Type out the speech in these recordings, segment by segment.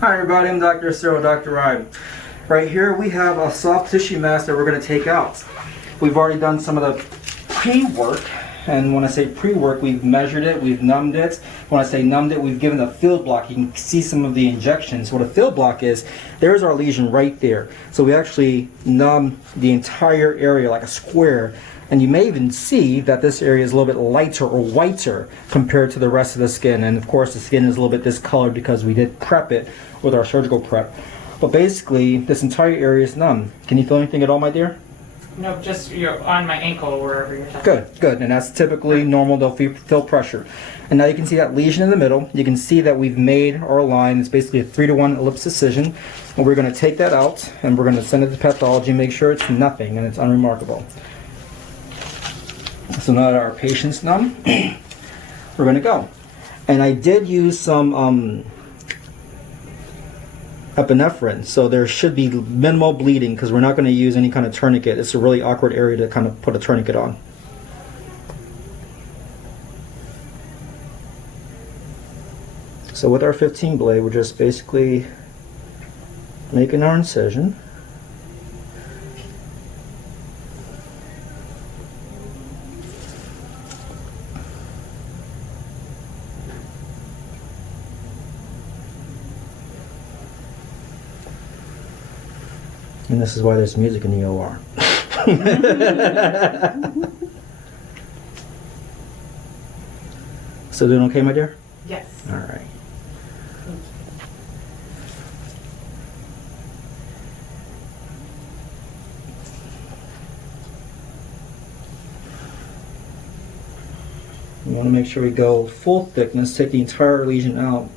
Hi everybody, I'm Dr. Isiorho, Dr. Ryan. Right here we have a soft tissue mass that we're going to take out. We've already done some of the pre-work, and when I say pre-work, we've measured it, we've numbed it. When I say numbed it, we've given a field block. You can see some of the injections. What a field block is, there's our lesion right there. So we actually numb the entire area like a square. And you may even see that this area is a little bit lighter or whiter compared to the rest of the skin. And of course the skin is a little bit discolored because we did prep it with our surgical prep. But basically, this entire area is numb. Can you feel anything at all, my dear? No, just you're on my ankle or wherever you're touching. Good, good. And that's typically normal. They'll feel pressure. And now you can see that lesion in the middle. You can see that we've made our line. It's basically a 3-to-1 ellipse incision. And we're going to take that out and we're going to send it to pathology and make sure it's nothing and it's unremarkable. So now that our patient's numb, we're going to go. And I did use some epinephrine, so there should be minimal bleeding because we're not going to use any kind of tourniquet. It's a really awkward area to kind of put a tourniquet on. So with our 15 blade, we're just basically making our incision. And this is why there's music in the OR. Still doing okay, my dear? Yes. All right. We want to make sure we go full thickness, take the entire lesion out,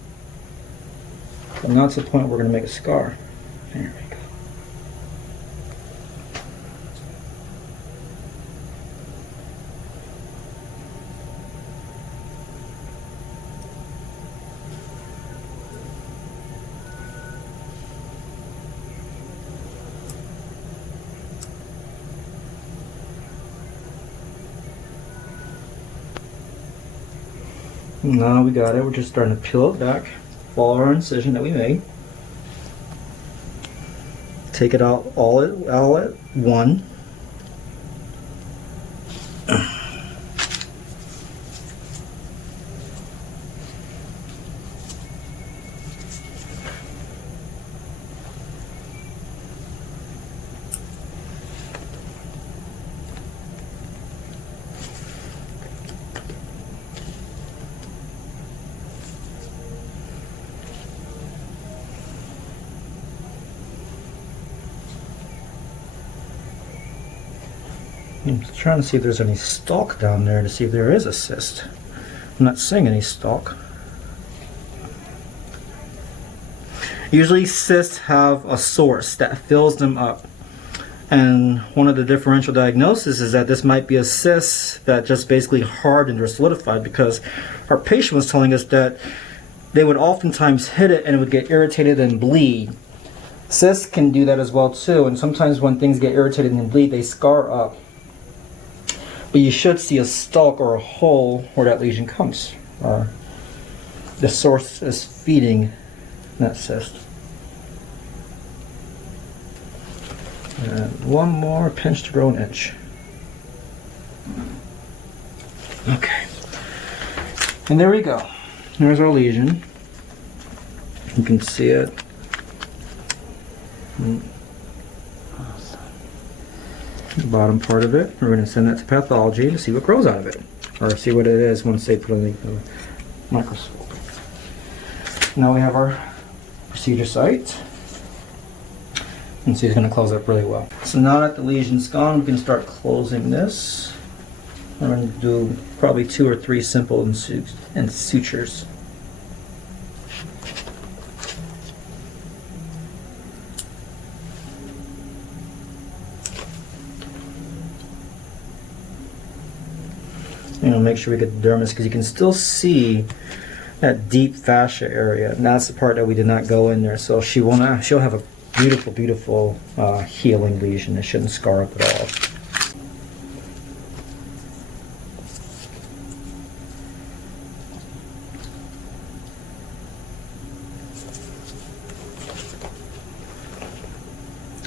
but not to the point where we're going to make a scar. There we go. Now we got it, we're just starting to peel it back, follow our incision that we made. Take it out all at one. I'm trying to see if there's any stalk down there to see if there is a cyst. I'm not seeing any stalk. Usually cysts have a source that fills them up. And one of the differential diagnoses is that this might be a cyst that just basically hardened or solidified, because our patient was telling us that they would oftentimes hit it and it would get irritated and bleed. Cysts can do that as well too, and sometimes when things get irritated and bleed, they scar up. But you should see a stalk or a hole where that lesion comes, or the source is feeding that cyst. And one more pinch to grow an inch. Okay. And there we go. There's our lesion. You can see it. The bottom part of it. We're going to send that to pathology to see what grows out of it, or see what it is once they put it in the microscope. Now we have our procedure site, and see, it's going to close up really well. So now that the lesion's gone, we can start closing this. I'm going to do probably 2 or 3 simple sutures. Make sure we get the dermis, because you can still see that deep fascia area, and that's the part that we did not go in there. So she'll have a beautiful, beautiful healing lesion. It shouldn't scar up at all.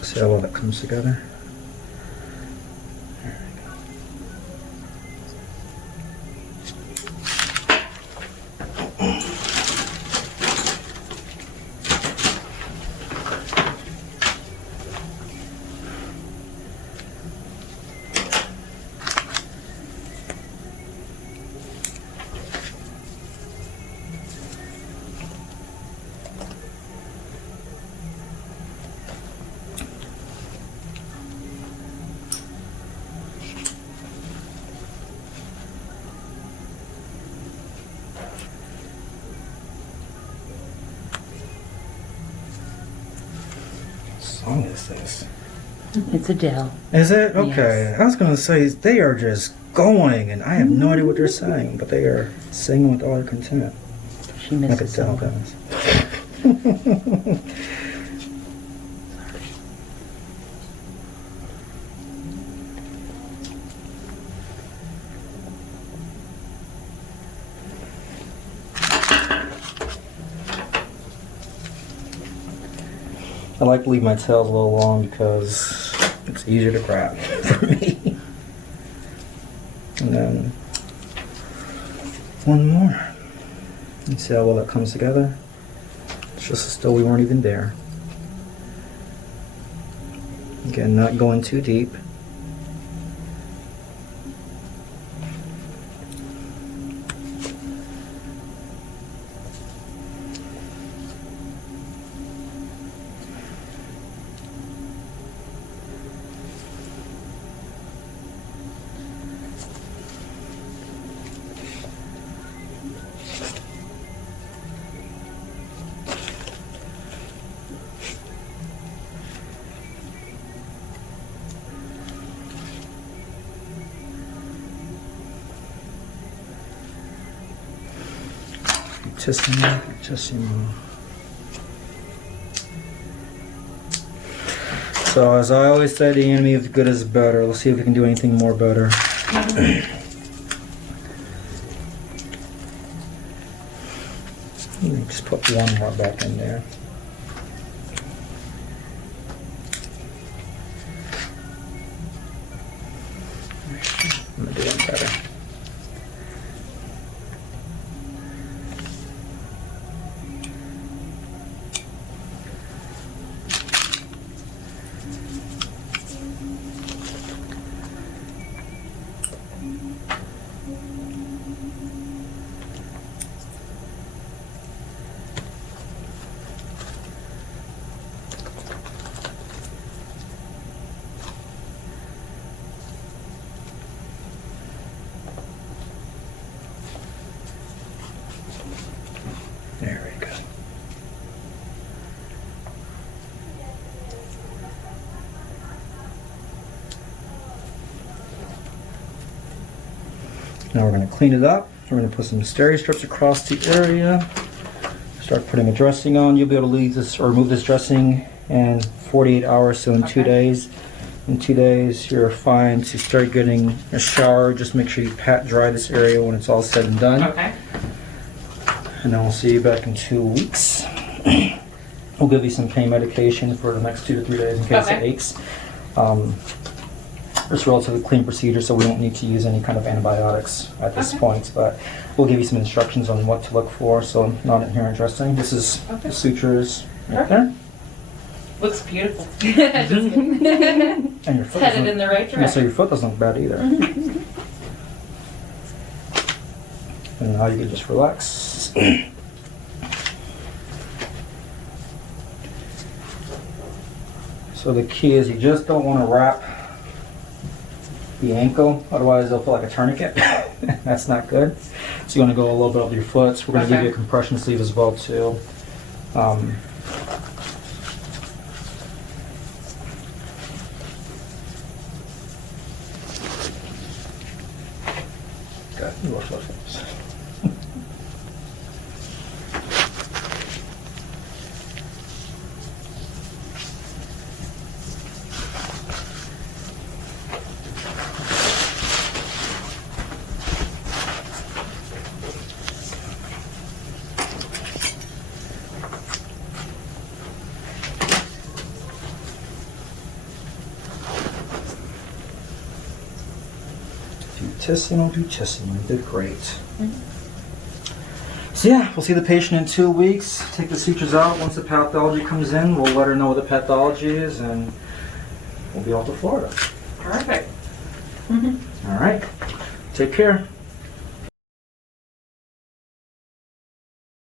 See how well that comes together. What song is this? It's Adele. Is it? Okay. Yes. I was going to say, they are just going, and I have no idea what they're saying, but they are singing with all their content. She Like misses Adele something. does. I like to leave my tails a little long because it's easier to grab for me. And then one more. And see how well that comes together. It's just as though we weren't even there. Again, not going too deep. Muchísimo. So as I always say, the enemy of good is better. Let's see if we can do anything more better. Just put one more back in there. I'm gonna do one better. There we go. Now we're going to clean it up. We're going to put some steri strips across the area. Start putting a dressing on. You'll be able to leave this or remove this dressing in 48 hours, so in 2 days. In 2 days, you're fine to start getting a shower. Just make sure you pat dry this area when it's all said and done. Okay. And then we'll see you back in 2 weeks. We'll give you some pain medication for the next 2 to 3 days in case it aches. It's a relatively clean procedure, so we don't need to use any kind of antibiotics at this point. But we'll give you some instructions on what to look for. So non-adherent dressing. This is the sutures right there. Looks beautiful. And your foot Headed doesn't- in the right Yeah, so direction. your foot doesn't look bad either. And now you can just relax. So the key is you just don't want to wrap the ankle, otherwise it'll feel like a tourniquet. That's not good. So you want to go a little bit over your foot. So we're going to give you a compression sleeve as well too. Good. Wash those lips. Dutissimo. You did great. So yeah, we'll see the patient in 2 weeks. Take the sutures out. Once the pathology comes in, we'll let her know what the pathology is, and we'll be off to Florida. Perfect. All right. Take care.